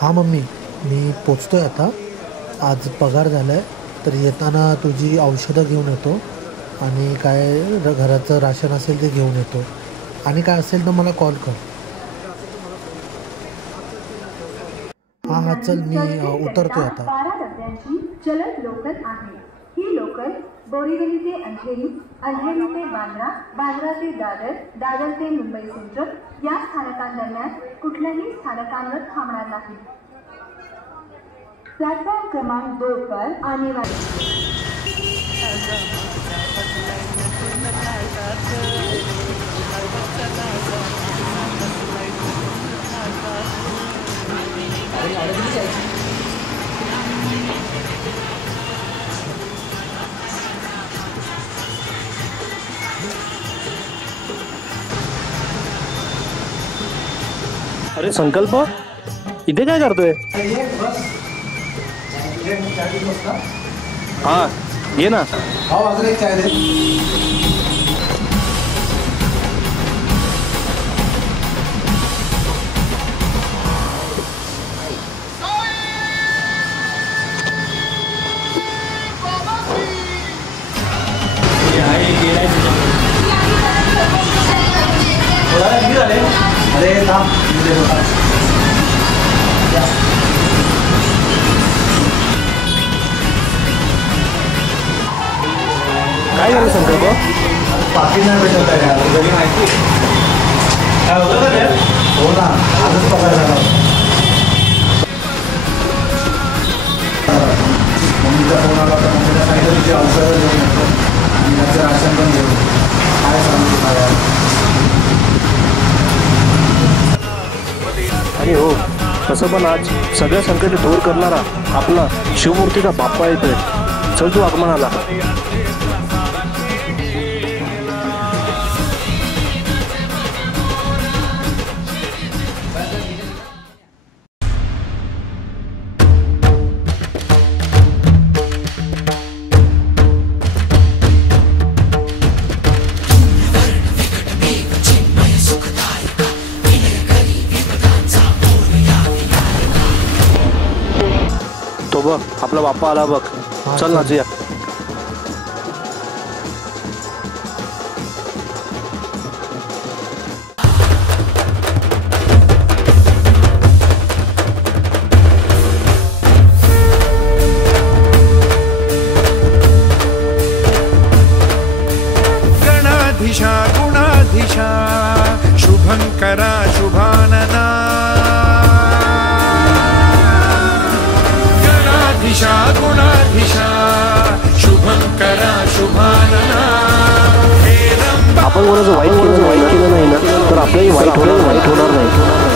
हां मम्मी, मी पोचतोय आता. आज पगार झाला आहे, तर येताना तुझी औषधं घेऊन येतो आणि काय घराचं राशन असेल ते घेऊन येतो. आणि काय असेल तर मला कॉल कर. हां हां, चल मी उतरतोय आता. 12 डब्यांची जलद लोकल आहे. ही लोकल बोरिवली ते अंधेरी, अंधेरी ते बांद्रा, बांद्रा ते दादर, दादर ते मुंबई सेंट्रल या स्थानकांदरम्यान कुठल्याही स्थानकांवर थांबणार नाही. प्लॅटफॉर्म क्रमांक 2 पर आने वाले अरे संकल्प, इथे काय करतोय? हा ये ना. अरे काय झालं संकल्प? पाकिट नाही भेटत आहे यार, घरी माहिती काय होतं का? हो ना, आजच पगार झाला. मम्मीचा फोन आला होता, मम्मीला सांगितलं तुझी औषधं घेऊन येतो आणि त्याचं राशन पण घेऊन. काय सांगू तुम्हाला? अरे हो, तसं पण आज सगळ्या संकट दूर करणारा आपला शिवमूर्तीचा बाप्पा येतोय. चल तू आगमनाला. तो बघ, आपला बाप्पा आला बघ. चल नाचूया. गणाधीशा गुणाधीशा शुभंकरा शुभानना गुणाधीशा शुभंकरा शुभानना. आपण कोणाचं वाईट केलं नाही ना, तर आपल्याही वाईट होणार नाही.